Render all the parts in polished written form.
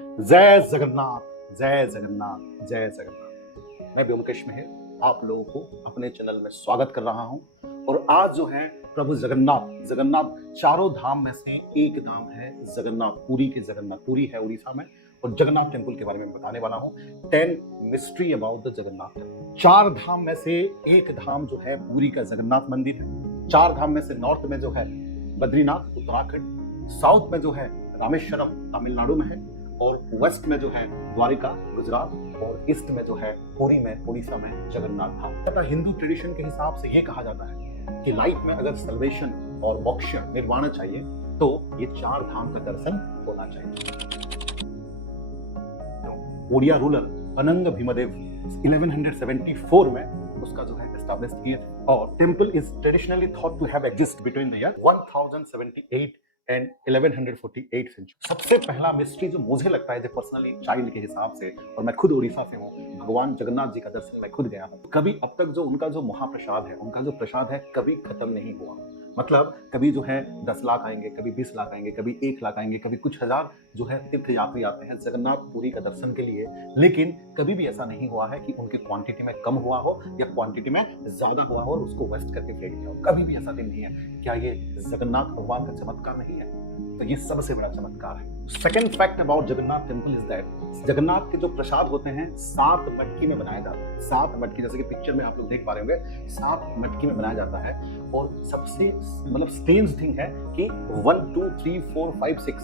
जय जगन्नाथ, जय जगन्नाथ, जय जगन्नाथ। मैं व्योमकेश मेहर आप लोगों को अपने चैनल में स्वागत कर रहा हूं। और आज जो है प्रभु जगन्नाथ, जगन्नाथ चारों धाम में से एक धाम है जगन्नाथ पुरी के जगन्नाथ पुरी है उड़ीसा में, और जगन्नाथ टेम्पल के बारे में बताने वाला हूं। 10 mystery about the Jagannath temple. चार धाम में से एक धाम जो है पुरी का जगन्नाथ मंदिर है। चार धाम में से नॉर्थ में जो है बद्रीनाथ उत्तराखंड, साउथ में जो है रामेश्वरम तमिलनाडु में है, और वेस्ट में जो है द्वारिका गुजरात, और ईस्ट में जो है पुरी में उड़ीसा में जगन्नाथ धाम। तथा हिंदू ट्रेडिशन के हिसाब से ये कहा जाता है कि लाइफ में अगर सल्वेशन और मोक्ष निर्वाण चाहिए तो ये चार धाम का दर्शन होना चाहिए। ओडिया रूलर अनंग भीमदेव 1174 में उसका जो है एस्टैब्लिश किया, और temple is traditionally thought to have exist between the year 1078 and 1148 century. सबसे पहला मिस्ट्री जो मुझे लगता है, जो पर्सनली चाइल्ड के हिसाब से, और मैं खुद उड़ीसा से हूँ, भगवान जगन्नाथ जी का दर्शन मैं खुद गया हूँ। कभी अब तक जो उनका जो महाप्रसाद है, उनका जो प्रसाद है, कभी खत्म नहीं हुआ। मतलब कभी जो है 10 लाख आएंगे, कभी 20 लाख आएंगे, कभी 1 लाख आएंगे, कभी कुछ हजार जो है तीर्थ यात्री आते हैं जगन्नाथ पुरी का दर्शन के लिए, लेकिन कभी भी ऐसा नहीं हुआ है कि उनकी क्वांटिटी में कम हुआ हो या क्वांटिटी में ज्यादा हुआ हो और उसको वेस्ट करके फेंक दिया हो। कभी भी ऐसा दिन नहीं है। क्या ये जगन्नाथ भगवान का चमत्कार नहीं है? तो ये सबसे बड़ा चमत्कार है। Second fact about Jagannath temple is that Jagannath के जो प्रसाद होते हैं 7 मटकी में बनाए जाते हैं। 7 मटकी, जैसे कि पिक्चर में आप लोग देख पा रहे होंगे, 7 मटकी में बनाया जाता है। और सबसे मतलब स्ट्रेंज थिंग है कि 1 2 3 4 5 6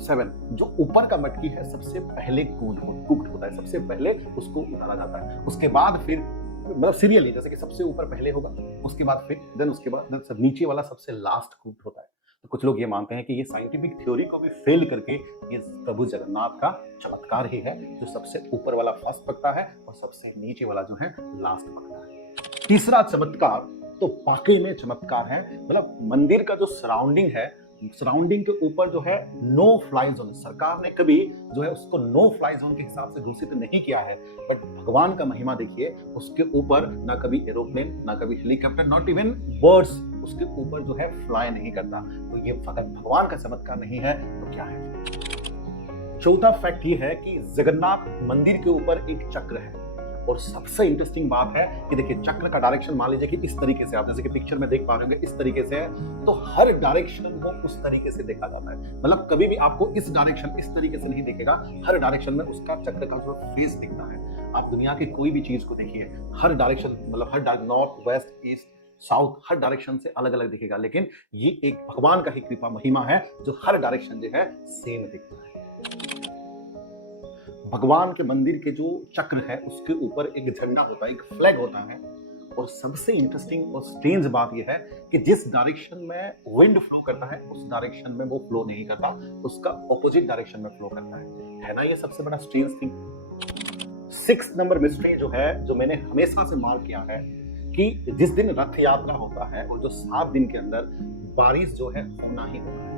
7 जो ऊपर का मटकी है सबसे पहले कुक्ड होता है, सबसे पहले उसको उतारा जाता है। उसके बाद फिर मतलब सीरियली, जैसे कि सबसे ऊपर पहले होगा, उसके बाद फिर देन उसके बाद सब नीचे वाला सबसे लास्ट कुक्ड होता है। तो कुछ लोग ये मानते हैं कि ये साइंटिफिक थ्योरी को भी फेल करके ये प्रभु जगन्नाथ का चमत्कार ही है, जो सबसे ऊपर वाला फर्स्ट पकता है और सबसे नीचे वाला जो है लास्ट पकता है। तीसरा चमत्कार तो वाकई में चमत्कार है। मतलब मंदिर का जो सराउंडिंग है, सराउंडिंग के ऊपर जो है नो फ्लाई जोन, सरकार ने कभी जो है उसको नो फ्लाई जोन के हिसाब से घोषित नहीं किया है, बट भगवान का महिमा देखिए, उसके ऊपर ना कभी एरोप्लेन, ना कभी हेलीकॉप्टर, नॉट इवन बर्ड्स उसके ऊपर जो है फ्लाई नहीं करता। तो ये फकत भगवान का चमत्कार नहीं है तो क्या है? चौथा फैक्ट ये है कि जगन्नाथ मंदिर के ऊपर एक चक्र है। और सबसे इंटरेस्टिंग बात है कि देखिए चक्र का डायरेक्शन मान लीजिए कि इस तरीके से, आप जैसे कि पिक्चर में देख पा रहे होंगे, इस तरीके से है, तो हर डायरेक्शन को उस तरीके से देखा जाता है। मतलब कभी भी आपको इस डायरेक्शन इस तरीके से नहीं दिखेगा, हर डायरेक्शन में उसका चक्र का जो फेस दिखता है। आप दुनिया की कोई भी चीज को देखिए, हर डायरेक्शन मतलब हर नॉर्थ वेस्ट ईस्ट साउथ हर डायरेक्शन से अलग अलग दिखेगा, लेकिन ये एक भगवान का ही कृपा महिमा है जो हर डायरेक्शन जो है सेम दिखता है। भगवान के मंदिर के जो चक्र है उसके ऊपर एक झंडा होता है, एक फ्लैग होता है। और सबसे इंटरेस्टिंग और स्ट्रेंज बात यह है कि जिस डायरेक्शन में विंड फ्लो करता है उस डायरेक्शन में वो फ्लो नहीं करता, उसका ऑपोजिट डायरेक्शन में फ्लो करता है ना? ये सबसे बड़ा स्ट्रेंज थिंग। 6 नंबर मिस्ट्री जो है, जो मैंने हमेशा से मार्क किया है, कि जिस दिन रथ यात्रा होता है और जो 7 दिन के अंदर बारिश जो है होना ही होना है।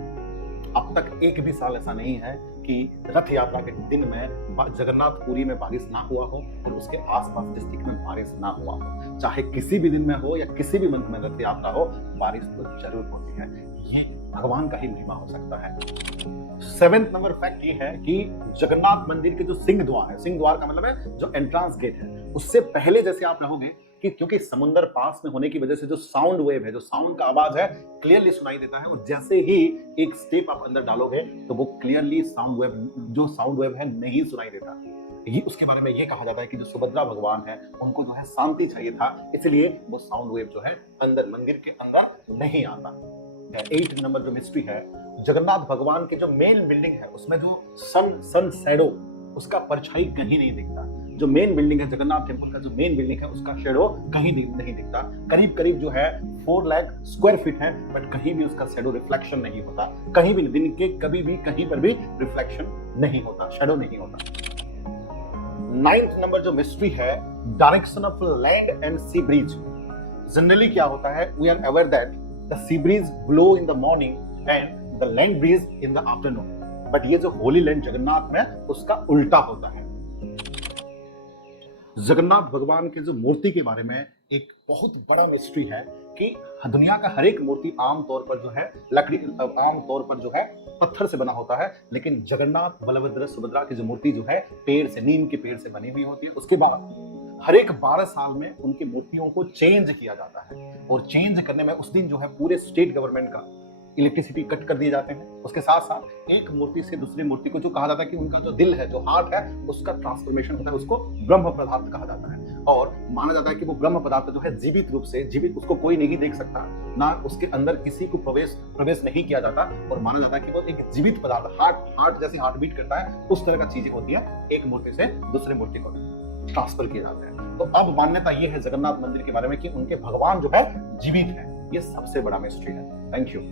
अब तक एक भी साल ऐसा नहीं है कि रथ यात्रा के दिन में जगन्नाथपुरी में बारिश ना हुआ हो और उसके आसपास डिस्ट्रिक्ट में बारिश ना हुआ हो। चाहे किसी भी दिन में हो या किसी भी मंथ में रथ यात्रा हो, बारिश तो जरूर होती है। ये भगवान का ही महिमा हो सकता है। 7th नंबर फैक्ट ये है कि जगन्नाथ मंदिर के जो सिंह द्वार है, सिंह द्वार का मतलब है जो एंट्रांस गेट है, उससे पहले जैसे आप रहोगे कि क्योंकि समुद्र पास में होने की वजह से जो साउंड वेव है, जो साउंड का आवाज है, क्लियरली सुनाई देता है। और जैसे ही एक स्टेप आप अंदर डालोगे तो वो क्लियरली साउंड वेव है नहीं सुनाई देता। ये उसके बारे में ये कहा जाता है कि जो सुभद्रा भगवान है उनको जो है शांति चाहिए था, इसलिए वो साउंड वेव जो है अंदर मंदिर के अंदर नहीं आता। 8 नंबर जो मिस्ट्री है, जगन्नाथ भगवान की जो मेन बिल्डिंग है उसमें जो सन शैडो, उसका परछाई कहीं नहीं दिखता। जो मेन बिल्डिंग है जगन्नाथ टेम्पल का, जो मेन बिल्डिंग है उसका शेडो कहीं नहीं दिखता। करीब करीब जो है 4 लाख स्क्वायर फीट है, बट कहीं भी उसका शेडो रिफ्लेक्शन नहीं होता। कहीं भी दिन के कभी भी कहीं पर भी रिफ्लेक्शन नहीं होता, शेडो नहीं होता। 9th नंबर जो मिस्ट्री है, direction of land and sea breeze. Generally क्या होता है, we are aware that the sea breeze blow in the morning and the land breeze in the afternoon, but ये जो होली लैंड जगन्नाथ में उसका उल्टा होता है। जगन्नाथ भगवान के जो मूर्ति के बारे में एक बहुत बड़ा मिस्ट्री है कि दुनिया का हर एक मूर्ति आमतौर पर जो है लकड़ी, आमतौर पर जो है पत्थर से बना होता है, लेकिन जगन्नाथ बलभद्र सुभद्रा की जो मूर्ति जो है पेड़ से, नीम के पेड़ से बनी हुई होती है। उसके बाद हर एक 12 साल में उनकी मूर्तियों को चेंज किया जाता है, और चेंज करने में उस दिन जो है पूरे स्टेट गवर्नमेंट का इलेक्ट्रिसिटी कट कर दिए जाते हैं। उसके साथ साथ एक मूर्ति से दूसरी मूर्ति को, जो कहा जाता है कि उनका जो दिल है, जो हार्ट है, उसका ट्रांसफॉर्मेशन होता है, उसको ब्रह्म पदार्थ कहा जाता है। और माना जाता है कि वो ब्रह्म पदार्थ जो है जीवित रूप से, जीवित, उसको कोई नहीं देख सकता, ना उसके अंदर किसी को प्रवेश नहीं किया जाता, और माना जाता है कि वो एक जीवित पदार्थ, हार्ट जैसी हार्ट बीट करता है, उस तरह का चीजें होती है, एक मूर्ति से दूसरी मूर्ति को ट्रांसफर किए जाते हैं। तो अब मान्यता ये है जगन्नाथ मंदिर के बारे में कि उनके भगवान जो है जीवित है। ये सबसे बड़ा मिस्ट्री है। Thank you.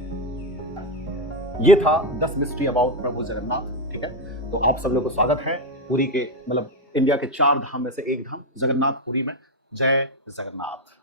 ये था 10 मिस्ट्री अबाउट प्रभु जगन्नाथ। ठीक है, तो आप सब लोग को स्वागत है पुरी के, मतलब इंडिया के 4 धाम में से एक धाम जगन्नाथ पुरी में। जय जगन्नाथ।